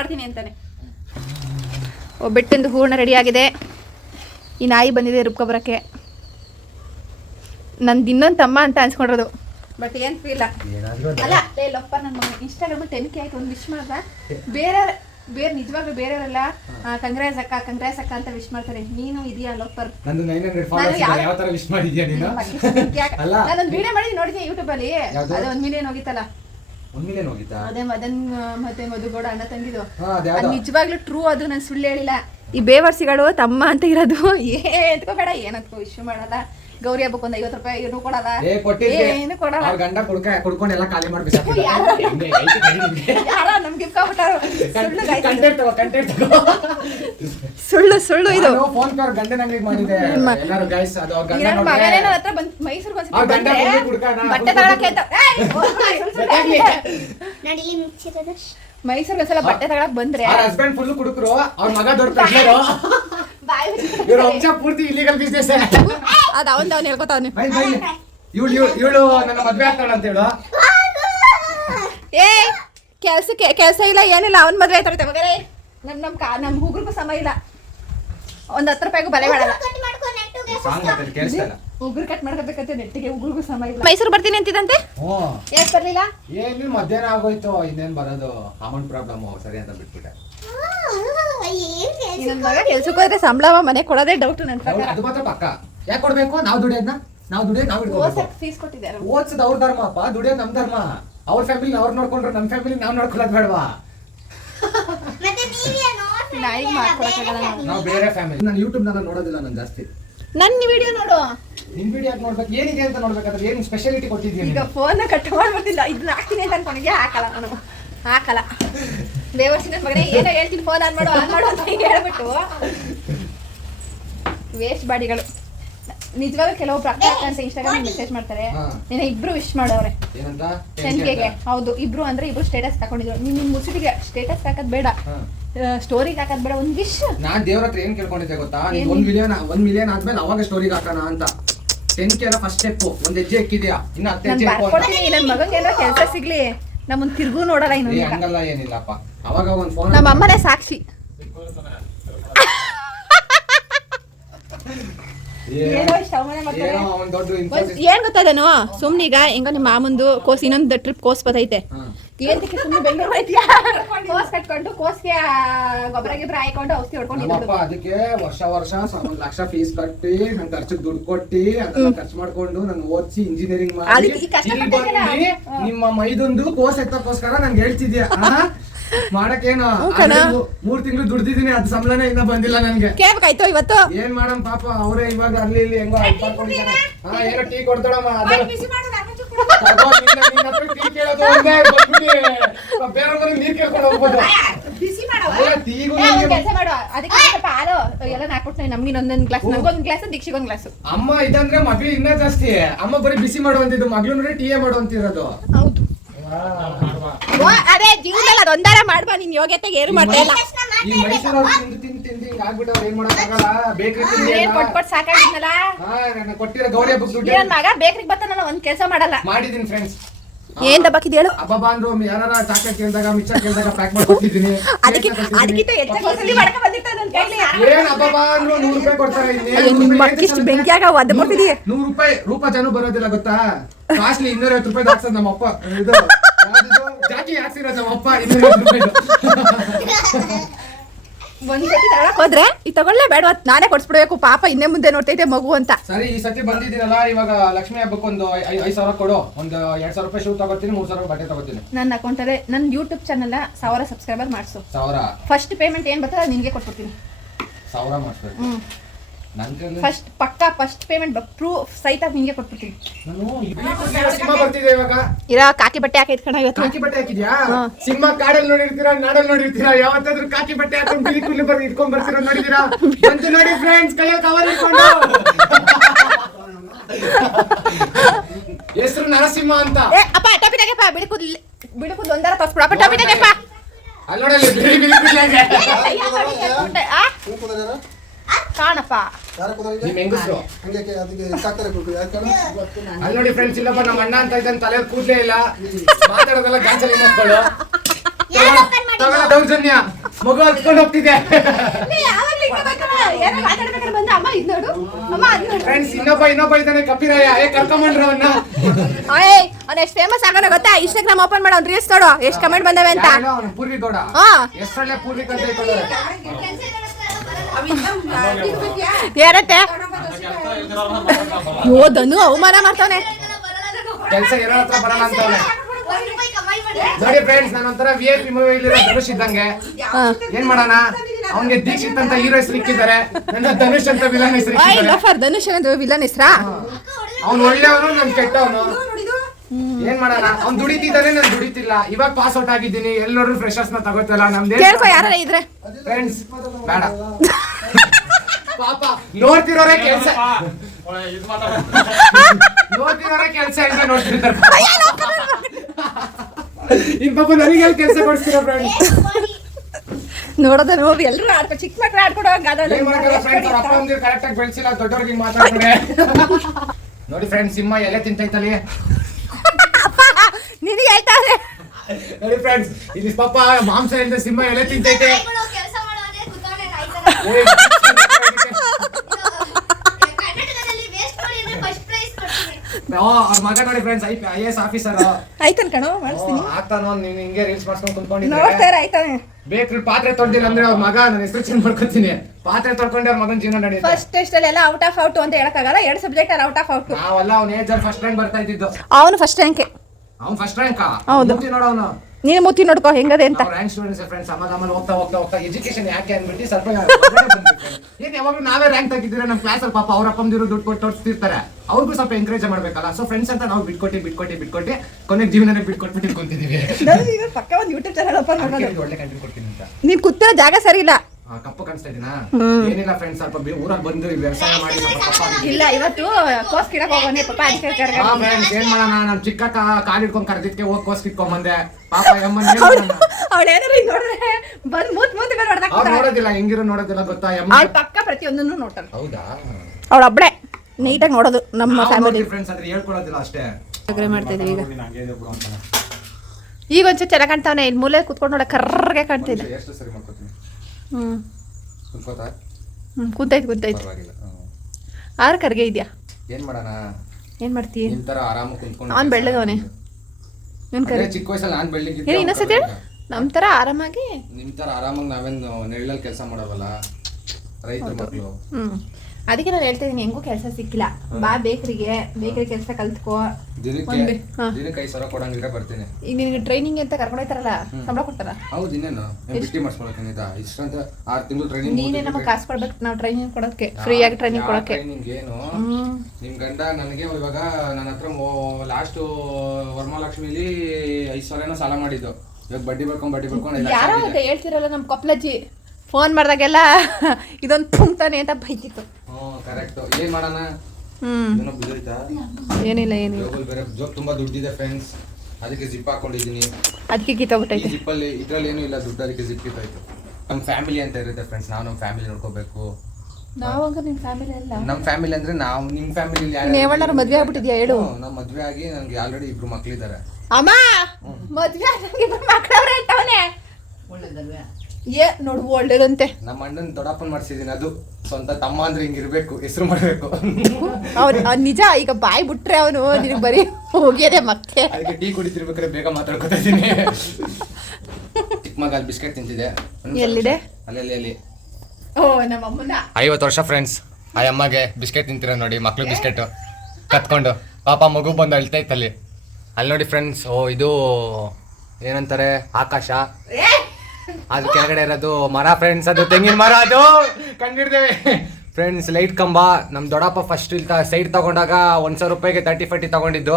ಮಾಡ್ತೀನಿ ಅಂತಾನೆ. ಬೆಟ್ಟಿಂದು ಹೂರ್ಣ ರೆಡಿ ಆಗಿದೆ. ಈ ನಾಯಿ ಬಂದಿದೆ ರುಬ್ಕೊಬರಕ್ಕೆ. ನಂದು ಇನ್ನೊಂದು ತಮ್ಮ ಅಂತ ಅನ್ಸ್ಕೊಂಡಿರೋದು, ಬಟ್ ಏನು ಫೀಲ್ ಅಲ್ಲ. ಲಪ್ಪ ನನ್ನ ಇನ್ಸ್ಟಾಗ್ರಾಮಲ್ಲಿ 10K ಆಯ್ತು, ಒಂದು ವಿಶ್ ಮಾಡ್ದ. ಬೇರೆ ನಿಜವಾಗ್ಲೂ ಬೇರೆಯವರೆಲ್ಲ ಕಂಗ್ರಾಸ್ ಅಕ್ಕ ಅಂತ ವಿಶ್ ಮಾಡ್ತಾರೆ. ನೀನು ಇದೆಯಾ ಲೋಪರ್? ಯಾವ ವಿಶ್ ಮಾಡಿದ್ಯಾ ನೀನು? ನಾನೊಂದು ವಿಡಿಯೋ ಮಾಡಿದ್ವಿ ನೋಡಿದ್ಯಾ ಯೂಟ್ಯೂಬಲ್ಲಿ, ಅದು 1 ಮಿಲಿಯನ್ ಹೋಗಿತ್ತಲ್ಲ. 1 ಮಿಲಿಯನ್ ಹೋಗಿತ್ತಾ? ಅದೇ ಮದನ್ ಮತ್ತೆ ಮಧುಗೌಡ ಅಣ್ಣ ತಂಗಿದ್ದು. ಅದು ನಿಜವಾಗ್ಲೂ ಟ್ರೂ, ಅದು ನಾನು ಸುಳ್ಳು ಹೇಳಿಲ್ಲ. ಈ ಬೇವರ್ಸಿಗಳು ತಮ್ಮ ಅಂತ ಇರೋದು ಎತ್ಕೋಬೇಡ, ಏನತ್ಕೋ ವಿಶ್ ಮಾಡಲ್ಲ. ಗೌರಿ ಹಬ್ಬಕ್ಕೆ ಒಂದು 50 ರೂಪಾಯಿ ಏನು ಕೊಡಲ್ಲ, ಏನು ಕೊಡಲ್ಲ. ಗಂಡ ಕುಡ್ಕೊಂಡು ಎಲ್ಲ ಖಾಲಿ ಮಾಡ್ಬೇಕು. ಯಾರ ನಮ್ಗೆ ಸುಳ್ಳು ಇದು. ಫೋನ್ ಕಾಲ್ ಗಂಡನ ಅಂಗಡಿಗೆ ಮಾಡಿದೆ ಎಲ್ಲರೂ ಗೈಸ್. ಅದು ಅವ್ರ ಗಂಡ ಮಗನೇ ನನ್ನ ಹತ್ರ ಬಂದು ಮೈಸೂರಿಗೆ ಬಟ್ಟೆ ತಗೊಳಕ್ಕೆ ಅಂತ ನೋಡಿ ಮುಚ್ಚಿರೋದು ಮೈಸೂರಿಗೆ ಒಂದ್ಸಲ ಬಟ್ಟೆ ತಗೊಳಕ್ ಬಂದ್ರೆ ಅವ್ರ ಹಸ್ಬೆಂಡ್ ಫುಲ್ ಕುಡುಕರು, ಅವ್ರ ಮಗ ದೊಡ್ಡ ಕಟ್ಲರು, ಬಾಯ್ ಇವ್ರ ವಂಶ ಪೂರ್ತಿ ಇಲ್ಲಿಗಲ್ ಬಿಸ್ನೆಸ್. ಅದ್ ಅವ್ನ್ ಹೇಳ್ಕೊತಾವ್ನೆ. ಇವಳು ನನ್ನ ಮದ್ವೆ ಆಗ್ತಾಳ ಅಂತ ಹೇಳು. ಏ ಕೆಲ್ಸ ಇಲ್ಲ ಏನಿಲ್ಲ, ಅವನ್ ಮದ್ವೆ ಆಯ್ತಾರತ್ತೆ ಮಗನೇ. ನಮ್ ಹುಗ್ರಿಗೂ ಸಮ ಇಲ್ಲ, ಒಂದ್ 10 ರೂಪಾಯಿಗೂ ಬಲೆ ಬೇಡಲ್ಲ. ಕಟ್ ಮಾಡ್ಕೊ ನೆಟ್ಟುಗೆ ಸಾಂಗ್ ಮಾತಾಡಿ ಕೇಳಿಸ್ತಾ ಇಲ್ಲ. ಉಗುರು ಕಟ್ ಮಾಡ್ಕೋಬೇಕಂತೆ, ನೆಟ್ಟಿಗೆ ಉಗುರಿಗೂ ಸಮ ಇಲ್ಲ. ಮೈಸೂರು ಬರ್ತೀನಿ ಅಂತಿದಂತೆ, ಯಾಕೆ ಬರ್ಲಿಲ್ಲ? ಏನಿಲ್ಲ, ಮಧ್ಯಾಹ್ನ ಆಗೋಯ್ತು, ಇನ್ನೇನ್ ಬರೋದು, ಅಮೌಂಟ್ ಪ್ರಾಬ್ಲಮ್, ಸರಿ ಅಂತ ಬಿಟ್ಬಿಟ್ಟೆ. ನನ್ ಮಗ ಕೆಲ್ಸಕ್ಕೆ ಹೋದ್ರೆ ಸಂಬಳ ಮನೆ ಕೊಡೋದೇ ಡೌಟ್ ನನ್ ಪ್ರಕಾರ. ಅದು ಮಾತ್ರ ಪಕ್ಕ. ಯಾಕೆ ಕೊಡ್ಬೇಕು? ನಾವು ದುಡಿಯೋದ್ ನಾವು ಇಟ್ಕೋಬೇಕು. ಫೀಸ್ ಕೊಟ್ಟಿದ್ದಾರೆ. ಓದ್ಸದ್ ಅವ್ರ ಧರ್ಮ ಅಪ್ಪ, ದುಡಿಯೋದ್ ನಮ್ ಧರ್ಮ. ಅವ್ರ ಫ್ಯಾಮಿಲಿ ಅವ್ರು ನೋಡ್ಕೊಂಡ್ರು, ನಮ್ ಫ್ಯಾಮಿಲಿ ನಾವ್ ನೋಡ್ಕೊಳ್ಳೋದ್ ಬೇಡವಾ? ಮತ್ತೆ ನೀವೇನೋ ನಾಯಿಗೆ ಮಾಡ್ಕೊಳಕ್ಕಾಗಲ್ಲ ನಾವು. ನಾವು ಬೇರೆ ಫ್ಯಾಮಿಲಿ. ನಾನು ಯೂಟ್ಯೂಬ್ ನಾನು ನೋಡೋದಿಲ್ಲ, ನಾನು ಜಾಸ್ತಿ. ನನ್ನ ವಿಡಿಯೋ ನೋಡು. ನಿಮ್ ವಿಡಿಯೋ ಯಾಕೆ ನೋಡ್ಬೇಕು? ಏನಿದೆ ಅಂತ ನೋಡ್ಬೇಕಾದ್ರೆ ಏನ್ ಸ್ಪೆಷಾಲಿಟಿ ಕೊಟ್ಟಿದ್ದೀನಿ? ಈಗ ಫೋನ್ ಕಟ್ ಮಾಡ್ಬಿಟ್ಟಿಲ್ಲ, ಇದನ್ನ ಹಾಕ್ತೀನಿ ಅಂತ ಅನ್ಕೊಂಡಿಗೆ ಹಾಕಲ್ಲ ನಾನು, ಹಾಕಲ್ಲ. ಬೇವರ್ಸಿನ ಮಗನೇ ಏನೋ ಹೇಳ್ತೀನಿ, ಫೋನ್ ಆನ್ ಮಾಡು ಅಂತ ಹೇಳ್ಬಿಟ್ಟು ವೇಸ್ಟ್ ಬಾಡಿಗಳು. ನಿಜವಾಗ ಕೆಲವೊಬ್ರು ಅಕ್ಕ ಅಂತ ಇನ್ಸ್ಟಾಗ್ರಾಮ್ ಮೆಸೇಜ್ ಮಾಡ್ತಾರೆ, ನೀನು ಇಬ್ರು ವಿಶ್ ಮಾಡೋರೆ ಏನಂತ? 10K. ಹೌದು, ಇಬ್ರು ಅಂದ್ರೆ ಇಬ್ರು ಸ್ಟೇಟಸ್ ಹಾಕೊಂಡಿದ್ರು. ನಿಮ್ ಮುಸುಟಿಗೆ ಸ್ಟೇಟಸ್ ಹಾಕದ್ ಬೇಡ, ಸ್ಟೋರಿಗೆ ಹಾಕದ್ ಬೇಡ, ಒಂದ್ ವಿಶ್. ನಾನ್ ದೇವ್ರ ಹತ್ರ ಏನ್ ಕೇಳ್ಕೊಂಡಿದ್ದೆ ಗೊತ್ತಾ? ನೀನ್ 1 ಮಿಲಿಯನ್ ಆದ್ಮೇಲೆ ಅವಾಗ ಸ್ಟೋರಿಗೆ ಹಾಕೋಣ ಅಂತ. 10K ಎಲ್ಲ ಫಸ್ಟ್ ಸ್ಟೆಪ್, ಒಂದ್ ಹೆಜ್ಜೆ ಎಕ್ಕಿದ್ಯಾ, ಇನ್ನ 10 ಹೆಜ್ಜೆ ಬರ್ಕೊಡ್ತೀನಿ. ನನ್ ಮಗಂಗೆ ಏನೋ ಕೆಲಸ ಸಿಗ್ಲಿ, ನಮ್ಮನ್ ತಿರ್ಗೂ ನೋಡಲ್ಲ ಇನ್ನು. ಹಂಗಲ್ಲ, ಏನಿಲ್ಲಪ್ಪ. ಅವಾಗ ಒಂದ್ ಫೋನ್, ನಮ್ಮ ಅಮ್ಮನೇ ಸಾಕ್ಷಿ. ಏನೋ ಇಷ್ಟ ಅವಮಾನ ಮಾಡ್ತಾರೆ. ಏನೋ ಒಂದ್ ದೊಡ್ಡ ಏನ್ ಗೊತ್ತದೇನೋ, ಸುಮ್ನೀಗ ಹೆಂಗೋ ನಿಮ್ಮ ಮಾಮಂದು ಕೋಸ್ ಇನ್ನೊಂದು ಟ್ರಿಪ್ ಕೋಸ್ ಬತ್ತೈತೆ, ಏನಕ್ಕೆ ಸುಮ್ಮನೆ ಬೆಂಗಳೂರು ಐತಿಯಾ ಕೋಸ್ ಕಟ್ಕೊಂಡು ಕೋಸ್ಗೆ ಗೊಬ್ಬರ ಗಿಬ್ಬರ ಹಾಕೊಂಡು ಔಷಧಿ ಹೊಡ್ಕೊಂಡು ನಮ್ಮಪ್ಪ ಅದಕ್ಕೆ ವರ್ಷ 1 ಲಕ್ಷ ಫೀಸ್ ಕಟ್ಟಿ ನನ್ ಖರ್ಚಿಗೆ ದುಡ್ಡು ಕೊಟ್ಟಿ ಅದನ್ನ ಖರ್ಚು ಮಾಡ್ಕೊಂಡು ನಾನು ಓದಿಸಿ ಇಂಜಿನಿಯರಿಂಗ್ ಮಾಡಿ ಅದಕ್ಕೆ ಈ ಕಷ್ಟ ಇಲ್ಲಿ ಬಂದು ನಿಮ್ಮ ಮೈದೊಂದು ಕೋಸ್ ಎತ್ತಕ್ಕೋಸ್ಕರ ನಂಗೆ ಹೇಳ್ತಿದ್ಯಾ ಮಾಡಕ್ಕೇನು 3 ತಿಂಗಳು ದುಡ್ದಿದ್ದೀನಿ, ಅದು ಸಂಬಳನೇ ಇನ್ನ ಬಂದಿಲ್ಲ ನನ್ಗೆ. ಕೇಳ್ಬೇಕಾಯ್ತು ಇವತ್ತು. ಏನ್ ಮಾಡಮ್ ಪಾಪ, ಅವರೇ ಇವಾಗ ಅಲ್ಲಿ ಇಲ್ಲಿ ಹೆಂಗೋ ಮಾಡ್ಕೊಂಡಿದ್ದಾರೆ. ಏನೋ ಟೀ ಕೊಡ್ತಾಳಮ್ಮ, ಬೇರೆ ನೀರ್ ಕೇಳ್ಕೊಂಡು ಹೋಗ್ಬೋದು. ಕೆಲಸ ಮಾಡುವ, ಅದಕ್ಕೆ ಸ್ವಲ್ಪ ಹಾಲು ಎಲ್ಲ ಹಾಕ್ಬಿಟ್ಟು ನಮ್ಗೆ ಇನ್ನೊಂದೊಂದು ಗ್ಲಾಸ್, ನಂಗೊಂದು ಗ್ಲಾಸ್, ದೀಕ್ಷೆಗೊಂದು ಗ್ಲಾಸ್. ಅಮ್ಮ ಇದಂದ್ರೆ ಮಗ್ಳು ಇನ್ನ ಜಾಸ್ತಿ, ಅಮ್ಮ ಬರೀ ಬಿಸಿ ಮಾಡುವಂತಿದ್ದು, ಮಗ್ಳು ನೋಡಿ ಟೀಯೇ ಮಾಡುವಂತಿರೋದು. ಹೌದು, ಅದೇ ಜೀವನದಲ್ಲಿ ಅದೊಂದಾರ ಮಾಡ್ಬಾ, ನಿನ್ ಯೋಗ್ಯತೆಗೆ ಏನು ಮಾಡ್ತಾ ಇಲ್ಲ. ಈ ಮೈಸೂರು ತಿಂದು ಹಿಂಗ್ ಆಗ್ಬಿಟ್ಟು ಏನ್ ಮಾಡಕ್ಕಾಗಲ್ಲ. ಬೇಕ್ರಿ ಕೊಟ್ಕೊಟ್ ಸಾಕಾಗಿದ್ನಲ್ಲ, ಕೊಟ್ಟಿರೋ ಗೌರಿ ಹಬ್ಬ ದುಡ್ಡು ನನ್ ಮಗ ಬೇಕ್ರಿಗೆ ಬರ್ತಾನಲ್ಲ, ಒಂದ್ ಕೆಲಸ ಮಾಡಲ್ಲ. ಮಾಡಿದೀನಿ ಫ್ರೆಂಡ್ಸ್. ಏನ್ ದಬ್ಬಾಕಿದ್ ಹೇಳು. ಹಬ್ಬ ಅಂದ್ರು ಯಾರ ಚಾಕ್ಲೇಟ್ ಕೇಳಿದಾಗ ಮಿಕ್ಸರ್ ಕೇಳಿದಾಗ ಪ್ಯಾಕ್ ಮಾಡಿ ಕೊಟ್ಟಿದ್ದೀನಿ. ಅದಕ್ಕಿಂತ ಹೆಚ್ಚಾಗಿ ಮಾಡ್ಕೊಂಡ್ ಬಂದಿರ್ತಾರೆ ನನ್ ಕೈಲಿ. ಏನ್ ಹಬ್ಬ ಅಂದ್ರು 100 ರೂಪಾಯಿ ಕೊಡ್ತಾರೆ. ಇಷ್ಟು ಬೆಂಕಿಯಾಗ ಒದ್ದೆ ಕೊಟ್ಟಿದೀಯ. 100 ರೂಪಾಯಿ ರೂಪಾಯಿ ಬರೋದಿಲ್ಲ ಗೊತ್ತಾ? ಕಾಸ್ಟ್ಲಿ 250 ರೂಪಾಯಿ ಹಾಕ್ಸದ್ ನಮ್ಮ ಅಪ್ಪ. ಇದು ಜಾಕಿ ಹಾಕ್ಸಿರೋದು ನಮ್ಮ ಅಪ್ಪ 250 ರೂಪಾಯಿ. ಒಂದ್ಸತಿ ತಗೊಳಕ್ ಹೋದ್ರೆ ಈ ತಗೊಳ್ಳೇ ಬೇಡ, ನಾನೇ ಕೊಡ್ಸ್ಬಿಡ್ಬೇಕು, ಪಾಪ ಇನ್ನೇ ಮುಂದೆ ನೋಡ್ತೈತೆ ಮಗು ಅಂತ. ಸರಿ, ಈ ಸತಿ ಬಂದಿದ್ದೀನಲ್ಲ, ಇವಾಗ ಲಕ್ಷ್ಮಿ ಹಬ್ಬಕ್ಕೆ ಒಂದು 5,000 ಕೊಡು. ಒಂದು 2,000 ರೂಪಾಯಿ ಶೂ ತಗೋತೀನಿ, 3,000 ಬಟ್ಟೆ ತಗೋತೀನಿ. ನನ್ನ ಅಕೌಂಟಲ್ಲೇ ನನ್ನ ಯೂಟ್ಯೂಬ್ ಚಾನಲ್ 1000 ಸಬ್ಸ್ಕ್ರೈಬರ್ ಮಾಡಿಸು. 1000 ಫಸ್ಟ್ ಪೇಮೆಂಟ್ ಏನ್ ಬರ್ತದೆ ನಿನ್ಗೆ ಕೊಟ್ಬಿಡ್ತೀನಿ. 1000 ಮಾಡಿಸ್ಬೇಕು. ಫಸ್ಟ್ ಪೇಮೆಂಟ್ ಪ್ರೂಫ್ ಸಹಿತ ನಿಂಗೆ ಕೊಟ್ಬಿಡ್ತೀನಿ. ಸಿನಿಮಾ ಬರ್ತಿದೆ ಇವಾಗ. ಇರೋ ಕಾಕಿ ಬಟ್ಟೆ ಹಾಕಿ ಇಟ್ಕೊಂಡ ಇವತ್ತು. ಕಾಕಿ ಬಟ್ಟೆ ಹಾಕಿದ್ಯಾ? ಸಿನಿಮಾ ಕಾಡಲ್ಲಿ ನೋಡಿರ್ತೀರಾ, ನಾಡಲ್ಲಿ ನೋಡಿರ್ತೀರಾ, ಯಾವತ್ತಾದ್ರೂ ಕಾಕಿ ಬಟ್ಟೆ ಹಾಕೊಂಡು ಬಿಳಿ ಕೂಲಿ ಬರ್ದು ಇಟ್ಕೊಂಡ್ ಬರ್ತೀರಾ ನೋಡಿದೀರಾ? ಬಂತು ನೋಡಿ ಫ್ರೆಂಡ್ಸ್, ಕೈಯ ಕವರ್ ಇಟ್ಕೊಂಡು. ಹೆಸರು ನರಸಿಂಹ ಅಂತ. ಅಪ್ಪ ಟಪಿ ತೆಗೆಪ್ಪ, ಬಿಡುಕುದ್ ಒಂದರ ತೋರ್ಸ್ಬಿಡಪ್ಪ, ಟಪಿ ತೆಗೆಪ್ಪ. ಅಲ್ಲಿ ನೋಡಲ್ಲಿ ಬಿಳಿ ಬಿಳಿ ಕೂದಲಾಗೆ. ಕಾಣಪ್ಪ ನಿಮ್ ಹೆಂಗಸ್ರು ಅಲ್ಲಿ ನೋಡಿ ಫ್ರೆಂಡ್ಸ್. ಇಲ್ಲಪ್ಪ ನಮ್ಮ ಅಣ್ಣ ಅಂತ ಇದ್ದಾನೆ, ತಲೆ ಕೂದಲೇ ಇಲ್ಲ, ಮಾತಾಡೋದೆಲ್ಲ ಗಾಂಚಲಿ ಮಕ್ಕಳು. ದೌರ್ಜನ್ಯ, ಮಗು ಹತ್ಕೊಂಡು ಹೋಗ್ತಿದೆ ಫ್ರೆಂಡ್ಸ್. ಇನ್ನೊಬ್ಬ ಇದ್ದಾನೆ ಕಪಿರಾಯ, ಕರ್ಕೊಂಬಂಡ್ರ ಅವನ್ನ. ಅವ್ನ ಎಷ್ಟು ಫೇಮಸ್ ಆಗೋಣ ಗೊತ್ತಾ? ಇನ್ಸ್ಟಾಗ್ರಾಮ್ ಓಪನ್ ಮಾಡೋ ರೀಲ್ಸ್ ನೋಡು, ಎಷ್ಟು ಕಮೆಂಟ್ ಬಂದವೆ ಅಂತ. ಪೂರ್ವಿಗೌಡ ಎಷ್ಟರಲ್ಲೇ ಪೂರ್ವಿಕ್ ಅಂತ ಇಟ್ಕೊಂಡ್ರೆ ಏನತ್ತೆ ಓದನು ಅವಮಾನ ಮಾಡ್ತಾವನೆ. ಕೆಲಸ ಏನೋ ಹತ್ರ ಬರಲ್ಲ ಅಂತವನೆ. ನೋಡಿ ಫ್ರೆಂಡ್ಸ್, ನಾನು ಒಂಥರ VIP ಮೂವಿಲಿರೋ ಧನುಷ್ ಇದ್ದಂಗೆ. ಏನ್ ಮಾಡೋಣ, ಅವನ್ಗೆ ದೀಕ್ಷಿತ್ ಅಂತ ಹೀರೋ ಹೆಸರು ಇಕ್ಕಿದ್ದಾರೆ, ನನ್ನ ಧನುಷ್ ಅಂತ ವಿಲನ್ ಹೆಸರು ಇಕ್ಕಿದ್ದಾರೆ. ಧನುಷ್ ಏನಂದ್ರೆ ವಿಲನ್ ಹೆಸರಾ? ಅವ್ನು ಒಳ್ಳೆಯವನು, ನನ್ ಕೆಟ್ಟವನು. ಏನ್ ಮಾಡೋಣ, ಅವ್ನು ದುಡಿತಿದ್ದಾನೆ, ನಾನು ದುಡಿತಿಲ್ಲ. ಇವಾಗ ಪಾಸ್ ಔಟ್ ಆಗಿದ್ದೀನಿ, ಎಲ್ಲಿ ನೋಡ್ರು ಫ್ರೆಶರ್ಸ್ ನ ತಗೋತಿಲ್ಲ. ನಮ್ದೇ ಯಾರ ಇದ್ರೆ ಫ್ರೆಂಡ್ಸ್ ಬೇಡ ಪಾಪ, ನೋಡ್ತಿರೋರೇ ಕೆಲ್ಸ ಅಂತ ನೋಡ್ತಿರ್ತಾರೆ. ಇನ್ ಪಾಪ ನನಗೆ ಕೆಲಸ ಕೊಡ್ತೀರಾ ಫ್ರೆಂಡ್ಸ್? ನೋಡೋದ ನೋಡಿ ಎಲ್ಲರೂ ಆಡ್ಕೊ ಚಿಕ್ಕ ಮಕ್ಳು ಆಡ್ಕೊಡುವಾಗ ಏನ್ ಮಾಡಲ್ಲ ಫ್ರೆಂಡ್ಸ್, ಅವ್ರ ಅಪ್ಪ ಅಮ್ಮಂದಿರು ಕರೆಕ್ಟ್ ಆಗಿ ಬೆಳೆಸಿಲ್ಲ, ದೊಡ್ಡವ್ರಿಗೆ ಮಾತಾಡ್ತಾರೆ. ನೋಡಿ ಫ್ರೆಂಡ್ಸ್, ಸಿಂಹ ಎಲೆ ತಿಂತೈತಲ್ಲಿ. ನಿನಗೆ ಹೇಳ್ತಾರೆ ನೋಡಿ ಫ್ರೆಂಡ್ಸ್, ಇಲ್ಲಿ ಪಾಪ ಮಾಂಸ ಇಲ್ಲದೆ ಸಿಂಹ ಎಲೆ ತಿಂತೈತೆ. ಕೆಲಸ ಮಾಡೋದೇ ಕುತ್ಕೊಂಡೆ ಕಾಯ್ತಾರೆ. ಓಯ್, ಕರ್ನಾಟಕದಲ್ಲಿ ವೇಸ್ಟ್ ಮಾಡಿ ಅಂದ್ರೆ ಫಸ್ಟ್ ಪ್ರೈಸ್ ಕೊಡ್ತೀನಿ. ಅವ್ರ ಮಗ ನೋಡಿ ಫ್ರೆಂಡ್ಸ್, IAS ಆಫೀಸರ್ ಆಯ್ತನ್ ಕಣೋ ಮಾಡಿಸ್ತೀನಿ. ಆಗ್ತಾನೋ. ನೀನ್ ಹಿಂಗೆ ರೀಲ್ಸ್ ಮಾಡ್ಸ್ಕೊಂಡು ಕುಂತ್ಕೊಂಡಿದ್ದೆ. ನೋಡ್ತಾರೆ ಆಯ್ತಾನೆ. ಬೇಕ್ರಿ ಪಾತ್ರೆ ತೊಳ್ದಿಲ್ಲ ಅಂದ್ರೆ ಅವ್ರ ಮಗ ನನ್ನ ಹೆಸರು ಚೇಂಜ್ ಮಾಡ್ಕೊತೀನಿ. ಪಾತ್ರೆ ತೊಳ್ಕೊಂಡೆ ಅವ್ರ ಮಗನ ಜೀವನ ನಡೆಯುತ್ತೆ. ಫಸ್ಟ್ ಟೆಸ್ಟ್ ಅಲ್ಲಿ ಎಲ್ಲ ಔಟ್ ಆಫ್ ಔಟ್ ಅಂತ ಹೇಳಕ್ಕಾಗಲ್ಲ. 2 ಸಬ್ಜೆಕ್ಟ್ ಅಲ್ಲಿ ಔಟ್ ಆಫ್ ಔಟ್. ನಾವೆಲ್ಲ ಅವ್ನ ಏಜ್ ಅಲ್ಲಿ ಫಸ್ಟ್ ರ್ಯಾಂಕ್ ಬರ್ತಾ ಇದ್ದಿದ್ದು. ಅವನು ಫಸ್ಟ್ ರ್ಯಾಂಕ್. ಅವ್ನು ಫಸ್ಟ್ ರ್ಯಾಂಕ್. ಹೌದು. ನೋಡ ಅವನು. ನೀನು ಮುತ್ತಿ ನೋಡ್ಕೋ ಹೆಂಗದೆ ಅಂತ. Rank students friends. ಆಮೇಲೆ ಹೋಗ್ತಾ ಎಜುಕೇಶನ್ ಯಾಕೆ ಅಂದ್ಬಿಟ್ಟು ಸ್ವಲ್ಪ ಏನ್ ಯಾವಾಗ್ಲೂ ನಾವೇ ರ್ಯಾಂಕ್ ತೆಗಿದ್ರೆ ನಮ್ಮ ಕ್ಲಾಸ್ ಅಲ್ಲಿ ಪಾಪ ಅವ್ರ ಅಪ್ಪಂದಿರು ದುಡ್ಡು ಕೊಟ್ಟು ತೋರಿಸ್ತಿರ್ತಾರೆ. ಅವ್ರಿಗೂ ಸ್ವಲ್ಪ ಎಂಕರೇಜ್ ಮಾಡ್ಬೇಕಲ್ಲ. ಸೊ ಫ್ರೆಂಡ್ಸ್ ಅಂತ ನಾವು ಬಿಟ್ಕೊಟ್ಟು ಕೊನೆಗೆ ಜೀವನನೇ ಬಿಟ್ಕೊಟ್ಬಿಟ್ಟು ಕುಂತಿದೀವಿ. ಪಕ್ಕ ಒಂದು ಯೂಟ್ಯೂಬ್ ಚಾನಲ್ ಓಪನ್ ಮಾಡೋದು. ಒಳ್ಳೆ ಕಂಟೆಂಟ್ ಕೊಡ್ತೀನಿ ಅಂತ. ನೀನ್ ಕೂತಿರೋ ಜಾಗ ಸರಿ ಇಲ್ಲ. ಕಪ್ಪು ಕಾಣಿಸ್ತಾ ಇದೀನಾ? ಏನಿಲ್ಲ ಫ್ರೆಂಡ್ಸ್, ಸ್ವಲ್ಪ ಊರಲ್ಲಿ ಬಂದು ವ್ಯವಸಾಯ ಮಾಡಿ ಸ್ವಲ್ಪ ಕಪ್ಪಾಗಿದೆ. ಇಲ್ಲ ಇವತ್ತು ಕೋಸ್ ಗಿಡಕ್ ಹೋಗೋನೆ ಪಾಪ ಅದಕ್ಕೆ ಫ್ರೆಂಡ್ಸ್ ಏನ್ ಮಾಡೋಣ, ನಮ್ ಚಿಕ್ಕ ಕಾಲ್ ಹಿಡ್ಕೊಂಡ್ ಕರ್ದಿಕ್ಕೆ ಹೋಗಿ ಕೋಸ್ ಕಿಟ್ಕೊಂಡ್ ಬಂದೆ. ಪಾಪ ಅವಳೇನಾರು ನೋಡಿದ್ರೆ ಬಂದ್ ಮೂತ್ ಮೇಲೆ ಅವ್ರು ನೋಡೋದಿಲ್ಲ, ಹೆಂಗಿರೋ ನೋಡೋದಿಲ್ಲ ಗೊತ್ತಾ? ಅವಳ ಪಕ್ಕ ಪ್ರತಿಯೊಂದನ್ನು ನೋಡ್ತಾಳೆ. ಹೌದಾ? ಅವಳ ಒಬ್ಳೆ ನೀಟಾಗಿ ನೋಡೋದು ನಮ್ಮ ಫ್ಯಾಮಿಲಿ. ಫ್ರೆಂಡ್ಸ್ ಆದ್ರೆ ಹೇಳ್ಕೊಳ್ಳೋದಿಲ್ಲ ಅಷ್ಟೇ. ಮಾಡ್ತಾ ಇದೀವಿ ಈಗ ಒಂಚೂರು ಚೆನ್ನಾಗಿ ಕಾಣ್ತಾವನೆ. ಇಲ್ಲಿ ಮೂಲೆ ಕುತ್ಕೊಂಡು ನೋಡ ಕರ್ರಗೆ ಕಾಣ್ತಿದ್ದೆ. ಎಷ್ಟು ಸರಿ ಮಾಡ್ಕೊತೀನಿ. ಕುಂತೈತು ಆರು ಕರ್ಗೆ ಇದೆಯಾ? ಏನ್ ಮಾಡೋಣ, ಏನ್ ಮಾಡ್ತೀಯ? ನಿಮ್ ತರ ಆರಾಮ ಕುಂತ್ಕೊಂಡು. ಅವ್ನ್ ಬೆಳ್ಳಗವನೆ. ನೀನ್ ಕರಿ ಚಿಕ್ಕ ವಯಸ್ಸಲ್ಲಿ ನಾನ್ ಬೆಳ್ಳಿಗಿದ್ದೆ. ಇನ್ನೊಂದ್ಸತಿ ನಮ್ ತರ ಆರಾಮಾಗಿ ನಿಮ್ ತರ ಆರಾಮಾಗಿ ನಾವೇನು ನೆರಳಲ್ಲಿ ಕೆಲಸ ಮಾಡೋವಲ್ಲ, ರೈತರ ಮಕ್ಕಳು. ಅದಕ್ಕೆ ನಾನು ಹೇಳ್ತಾ ಇದೀನಿ, ಹೆಂಗೂ ಕೆಲಸ ಸಿಕ್ಕಿಲ್ಲ. ಬಾ ಬೇಕರಿ ಕೆಲಸ ಕಲ್ತ್ಕೋ. ದಿನಕ್ಕೆ 5,000 ಕೊಡಂಗಿದ್ರೆ ಬರ್ತೀನಿ. ಈಗ ನಿನಗೆ ಟ್ರೈನಿಂಗ್ ಅಂತ ಕರ್ಕೊಂಡು ಹೋಯ್ತಾರಲ್ಲ, ಸಂಬಳ ಕೊಡ್ತಾರ? ಹೌದು, ಇನ್ನೇನು ಬಿಟ್ಟಿ ಮಾಡಿಸ್ಕೊಳಕ್ಕೆ ಇಷ್ಟಂತ 6 ತಿಂಗಳು ಟ್ರೈನಿಂಗ್. ನೀನೇ ನಮಗೆ ಕಾಸು ಕೊಡ್ಬೇಕು, ನಾವು ಟ್ರೈನಿಂಗ್ ಕೊಡೋಕೆ, ಫ್ರೀ ಆಗಿ ಟ್ರೈನಿಂಗ್ ಕೊಡೋಕೆ. ಟ್ರೈನಿಂಗ್ ಏನು? ನಿಮ್ ಗಂಡ ನನಗೆ ಇವಾಗ ನನ್ನ ಹತ್ರ ಲಾಸ್ಟ್ ವರಮಹಾಲಕ್ಷ್ಮಿಲಿ 5,000 ಸಾಲ ಮಾಡಿದ್ದು. ಇವಾಗ ಬಡ್ಡಿ ಬರ್ಕೊಂಡು ಯಾರೋ ಹೇಳ್ತಿರಲ್ಲ ನಮ್ಮ ಕೊಪ್ಪಲಜ್ಜಿ ಫೋನ್ ಮಾಡಿದಾಗೆಲ್ಲ ಇದೊಂದು ತುಂಬ್ತಾನೆ ಅಂತ ಬೈತಿತ್ತು. ಕರೆಕ್ಟ್. ಏನ್ ಮಾಡೋಣ? ಏನಿಲ್ಲ ಬೇರೆ ಜೋಬ್ ತುಂಬಾ ದುಡ್ಡಿದೆ ಫ್ರೆಂಡ್ಸ್, ಅದಕ್ಕೆ ಜಿಪ್ ಹಾಕೊಂಡಿದೀನಿ. ಅದಕ್ಕೆ ಕಿತ್ತೋಗ್ಬಿಟ್ಟೈತೆ. ಜಿಪ್ ಅಲ್ಲಿ ಇದ್ರಲ್ಲಿ ಏನೂ ಇಲ್ಲ ದುಡ್ಡು, ಅದಕ್ಕೆ ಜಿಪ್ ಕಿತ್ತೋಯ್ತು. ನಮ್ಮ ಫ್ಯಾಮಿಲಿ ಅಂತ ಇರುತ್ತೆ ಫ್ರೆಂಡ್ಸ್, ನಾವು ನಮ್ಮ ಫ್ಯಾಮಿಲಿ ನೋಡ್ಕೋಬೇಕು. ನಾವಾಗ ನಿಮ್ ಫ್ಯಾಮಿಲಿ ಎಲ್ಲ ನಮ್ಮ ಫ್ಯಾಮಿಲಿ ಅಂದ್ರೆ ನಾವು ನಿಮ್ಮ ಫ್ಯಾಮಿಲಿ ನೇವಣ್ಣರು ಮದ್ವೆ ಆಗ್ಬಿಟ್ಟಿದ್ಯಾ ಹೇಳು? ನಮ್ಮ ಮದ್ವೆ ಆಗಿ ನನಗೆ ಆಲ್ರೆಡಿ 2 ಮಕ್ಳಿದ್ದಾರೆ. ಅಮ್ಮ ಮದ್ವೆ ಆಗಿ ಮಕ್ಕಳವ್ರೆ ಇಟ್ಟವನೆ. ಏ ನೋಡು ಒಳ್ಳೇದಂತೆ. ನಮ್ಮ ಅಣ್ಣನ ದೊಡ್ಡಪ್ಪನ್ ಮಾಡ್ಸಿದೀನಿ. ಅದು ಸ್ವಂತ ತಮ್ಮ ಅಂದ್ರೆ ಹಿಂಗಿರ್ಬೇಕು, ಹೆಸರು ಮಾಡ್ಬೇಕು. ಅವ್ನು ನಿಜ. ಈಗ ಬಾಯಿ ಬಿಟ್ರೆ ಅವನು ನಿನಗೆ ಬರೀ ಹೋಗ್ಯದೆ ಮತ್ತೆ. ಅದಕ್ಕೆ ಟೀ ಕುಡಿತಿರ್ಬೇಕಾದ್ರೆ ಬೇಗ ಮಾತಾಡ್ಕೊತಾ ಇದೀನಿ. ಚಿಕ್ಕ ಮಗ ಅಲ್ಲಿ ಬಿಸ್ಕೆಟ್ ತಿಂತಿದೆ. ಎಲ್ಲಿದೆ? ಅಲ್ಲಿ ಓ ನಮ್ಮ ಅಮ್ಮನ 50 ವರ್ಷ ಫ್ರೆಂಡ್ಸ್. ಆ ಅಮ್ಮಗೆ ಬಿಸ್ಕೆಟ್ ತಿಂತೀರ ನೋಡಿ, ಮಕ್ಳು ಬಿಸ್ಕೆಟ್ ಕತ್ಕೊಂಡು. ಪಾಪ ಮಗು ಬಂದು ಅಳ್ತೈತಲ್ಲಿ. ಅಲ್ಲಿ ನೋಡಿ ಫ್ರೆಂಡ್ಸ್. ಓ ಇದು ಏನಂತಾರೆ, ಆಕಾಶ. ಅದು ಕೆಳಗಡೆ ಇರೋದು ಮರ ಫ್ರೆಂಡ್ಸ್, ಅದು ತೆಂಗಿನ ಮರ. ಅದು ಕಂಡಿಡ್ದೇವೆ ಫ್ರೆಂಡ್ಸ್. ಲೈಟ್ ಕಂಬ. ನಮ್ ದೊಡ್ಡಪ್ಪ ಫಸ್ಟ್ ಇಲ್ಲಿ ಸೈಡ್ ತಗೊಂಡಾಗ 1,000 ರೂಪಾಯಿಗೆ 30-40 ತಗೊಂಡಿದ್ದು.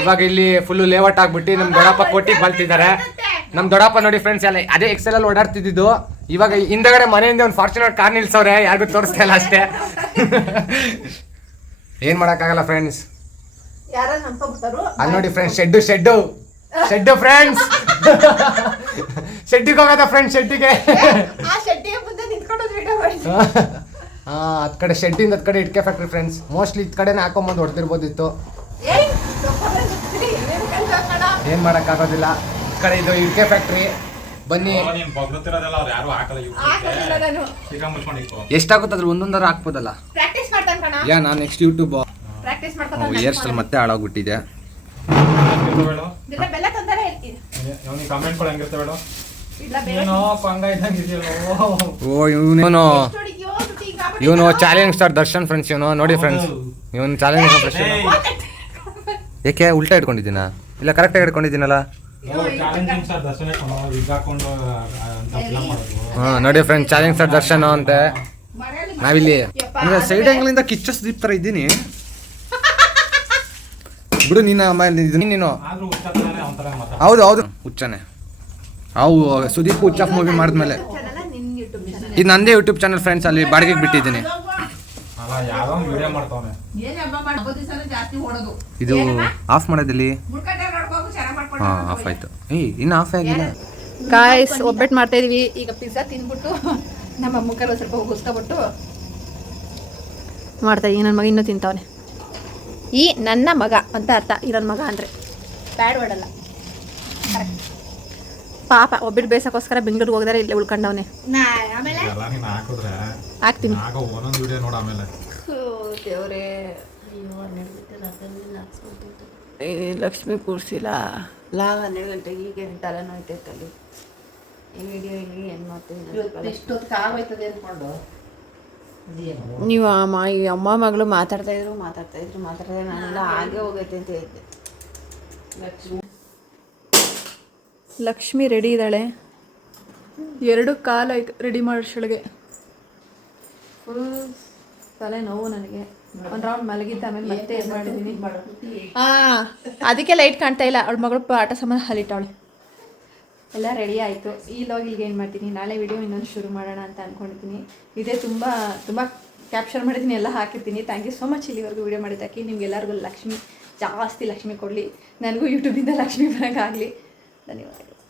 ಇವಾಗ ಇಲ್ಲಿ ಫುಲ್ ಲೇಔಟ್ ಆಗ್ಬಿಟ್ಟು ನಮ್ ದೊಡ್ಡಪ್ಪ ಕೋಟಿಗೆ ಬಲ್ತಿದ್ದಾರೆ. ನಮ್ ದೊಡ್ಡಪ್ಪ ನೋಡಿ ಫ್ರೆಂಡ್ಸ್, ಎಲ್ಲ ಅದೇ ಎಕ್ಸೆಲ್ ಅಲ್ಲಿ ಓಡಾಡ್ತಿದ್ದು. ಇವಾಗ ಹಿಂದಗಡೆ ಮನೆಯಿಂದ ಒಂದು ಫಾರ್ಚುನರ್ ಕಾರ್ ನಿಲ್ಸವ್ರೆ, ಯಾರಿಗೂ ತೋರಿಸ್ತಾ ಇಲ್ಲ ಅಷ್ಟೇ. ಏನ್ ಮಾಡಕ್ಕಾಗಲ್ಲ ಫ್ರೆಂಡ್ಸ್. ಅಲ್ಲಿ ನೋಡಿ ಫ್ರೆಂಡ್ಸ್, ಶೆಡ್ಡು ಫ್ರೆಂಡ್ಸ್. ಶೆಡ್ಡಿಗೆ ಹೋಗೋದ ಫ್ರೆಂಡ್ಸ್, ಶೆಡ್ಡಿಗೆ. ಅದ್ ಕಡೆ ಶೆಡ್ಡಿಂದ ಅದ್ ಕಡೆ ಇಟ್ಕೆ ಫ್ಯಾಕ್ಟ್ರಿ ಫ್ರೆಂಡ್ಸ್. ಮೋಸ್ಟ್ಲಿ ಇದ್ ಕಡೆನೇ ಹಾಕೊಂಬಂದು ಹೊಡೆದಿರ್ಬೋದಿತ್ತು. ಏನ್ ಮಾಡಕ್ಕಾಗೋದಿಲ್ಲ. ಈ ಕಡೆ ಇದು ಇಟ್ಕೆ ಫ್ಯಾಕ್ಟ್ರಿ. ಬನ್ನಿ. ಎಷ್ಟಾಗುತ್ತದ್ರ ಒಂದೊಂದರ ಹಾಕ್ಬೋದಲ್ಲ. ಯಾ ನಾನು ನೆಕ್ಸ್ಟ್ ಯೂಟ್ಯೂಬ್ ಹೇರ್ ಸ್ಟೈಲ್ ಮತ್ತೆ ಹಾಳಾಗ್ಬಿಟ್ಟಿದೆ. ಇವನು ಚಾಲೆಂಜ್ ಸ್ಟಾರ್ ದರ್ಶನ್ ಫ್ರೆಂಡ್ಸ್. ಇವನು ನೋಡಿ ಫ್ರೆಂಡ್ಸ್, ಇವನು ಚಾಲೆಂಜ್ ಏಕೆ ಉಲ್ಟಾ ಇಟ್ಕೊಂಡಿದ್ದೀನ? ಇಲ್ಲ ಕರೆಕ್ಟಾಗಿ ಇಟ್ಕೊಂಡಿದ್ದೀನಲ್ಲ. ನೋಡಿ ಫ್ರೆಂಡ್ಸ್, ಚಾಲೆಂಜ್ ಸ್ಟಾರ್ ದರ್ಶನ್ ಅಂತೆ. ನಾವಿಲ್ಲಿ ಅಂದ್ರೆ ಸೈಡ್ ಆಂಗಲ್ ಇಂದ ಕಿಚ್ಚಸ್ ದೀಪ್ ತರ ಇದ್ದೀನಿ ಬಿಡು. ನೀನು ಹೌದು ಹುಚ್ಚನೆ. ಅವು ಸುದೀಪ್ ಹುಚ್ಚ ಮೂವಿ ಮಾಡಿದ್ಮೇಲೆ ಇದು ನಂದೇ ಯೂಟ್ಯೂಬ್ ಚಾನಲ್ ಫ್ರೆಂಡ್ಸ್. ಅಲ್ಲಿ ಬಾಡಿಗೆಗೆ ಬಿಟ್ಟಿದ್ದೀನಿ. ಇದು ಆಫ್ ಮಾಡೋದಿಲ್ಲಿ. ಹಾಂ ಆಫ್ ಆಯ್ತು ಏಯ್ ಇನ್ನು ಆಫ್ ಆಗಿಲ್ಲ ಗಾಯ್ಸ್ ಒಬ್ಬಟ್ಟು ಮಾಡ್ತಾ ಇದೀವಿ. ಈಗ ಪಿಜ್ಜಾ ತಿಂದ್ಬಿಟ್ಟು ನಮ್ಮ ಮುಖಲ್ಲಿ ಸ್ವಲ್ಪ ಉಗಿಸ್ಕೊಬಿಟ್ಟು ಮಾಡ್ತಾ ಇದೀವಿ. ನನ್ನ ಮಗ ಇನ್ನೂ ತಿಂತಾವನೆ. ಈ ನನ್ನ ಮಗ ಅಂತ ಅರ್ಥ. ಈ ನನ್ನ ಮಗ ಅಂದರೆ ಬ್ಯಾಡ್ ವರ್ಡ್ ಅಲ್ಲ. ಪಾಪ ಒಬ್ಬಟ್ಟು ಬೇಸಕ್ಕೋಸ್ಕರ ಬೆಂಗಳೂರಿಗೆ ಹೋಗಿದಾರೆ, ಇಲ್ಲೇ ಉಳ್ಕೊಂಡವನೆ. ಆಮೇಲೆ ಎಲ್ಲ ನೀನು ಹಾಕಿದ್ರೆ ಹಾಕ್ತೀನಿ. ಆಗ ಒಂದೊಂದು ವಿಡಿಯೋ ನೋಡು ಆಮೇಲೆ. ದೇವರೇ, ಲಕ್ಷ್ಮಿ ಕೂರಿಸಿಲ್ಲ. ಲಾಗ 12 ಗಂಟೆಗೆ ಈಗ ತಲೆನೋ ಐತೈತಲ್ಲಿ ಈ ವಿಡಿಯೋ ಇಲ್ಲಿ ಏನು ಮಾಡ್ತೀನಿ ಇಷ್ಟೊತ್ತು ಆಗೋಯ್ತದೆ ಅಂದ್ಕೊಂಡು ನೀವು ಈ ಅಮ್ಮ ಮಗಳು ಮಾತಾಡ್ತಾ ಇದ್ರು ನಾನೆಲ್ಲ ಹಾಗೆ ಹೋಗೈತೆ ಅಂತ ಹೇಳಿದ್ದೆ. ಲಕ್ಷ್ಮಿ ರೆಡಿ ಇದ್ದಾಳೆ. 2 ಕಾಲಾಯ್ತು ರೆಡಿ ಮಾಡೋಷ್ಟೊಳಗೆ. ಫುಲ್ ತಲೆ ನೋವು ನನಗೆ. ಒಂದು ರೌಂಡ್ ಮಲಗಿದ್ದ ಆಮೇಲೆ ಮತ್ತೆ ಇದು ಮಾಡಿದ್ದೀನಿ. ಅದಕ್ಕೆ ಲೈಟ್ ಕಾಣ್ತಾ ಇಲ್ಲ. ಅವಳ ಮಗಳು ಆಟ ಸಾಮಾನು ಹಲಿಟ್ಟವಳೆ. ಎಲ್ಲ ರೆಡಿ ಆಯಿತು. ಈ ಲಾಗ್ ಇಲ್ಲಿಗೆ ಏನು ಮಾಡ್ತೀನಿ. ನಾಳೆ ವಿಡಿಯೋ ಇನ್ನೊಂದು ಶುರು ಮಾಡೋಣ ಅಂತ ಅಂದ್ಕೊಂಡಿದ್ದೀನಿ. ಇದೇ ತುಂಬ ತುಂಬ ಕ್ಯಾಪ್ಚರ್ ಮಾಡಿದ್ದೀನಿ, ಎಲ್ಲ ಹಾಕಿರ್ತೀನಿ. ಥ್ಯಾಂಕ್ ಯು ಸೋ ಮಚ್ ಇಲ್ಲಿವರೆಗೂ ವಿಡಿಯೋ ಮಾಡಿದ್ದಕ್ಕೆ. ನಿಮ್ಗೆಲ್ಲರಿಗೂ ಜಾಸ್ತಿ ಲಕ್ಷ್ಮಿ ಕೊಡಲಿ, ನನಗೂ ಯೂಟ್ಯೂಬಿಂದ ಲಕ್ಷ್ಮಿ ಬರೋಕ್ಕಾಗಲಿ. ಧನ್ಯವಾದಗಳು.